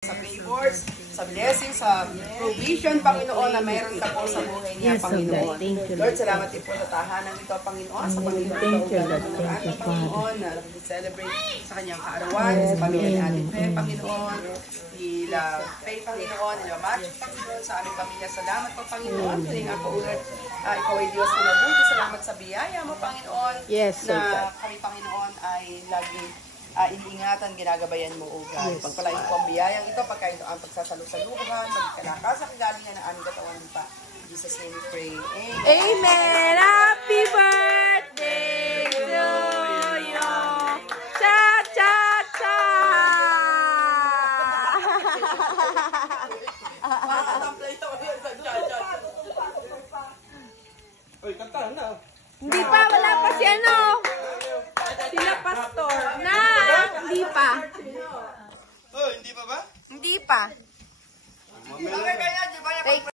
Sa favors, sa blessings, sa provision, Panginoon, na mayroon ka po sa buhay niya, Panginoon. Lord, salamat din po sa tahanan nito, Panginoon, sa Panginoon, Panginoon, na celebrate sa kanyang kaarawan, sa pamilya ni Ate Fe, Panginoon, nila Faye, Panginoon, nila Matthew, Panginoon, sa aming pamilya. Salamat po, Panginoon. Kuling ako ulit, ikaw ay Diyos na mabuti. Salamat sa biyaya mo, Panginoon, na kami, Panginoon, ay laging iniingatan, ginagabayan mo, O God. Pagpalain ko ang biyayang ito, pagkain ito ang pagsasalusaluhan, magkalakas sa kagalingan ng aming katawan pa. In Jesus' name we pray. Amen. Amen. Happy birthday to you. Cha cha cha. Hindi pa, wala pa si ano. Sila pastor. Na, hindi pa. Oh, hindi pa ba? Hindi pa. Mamaya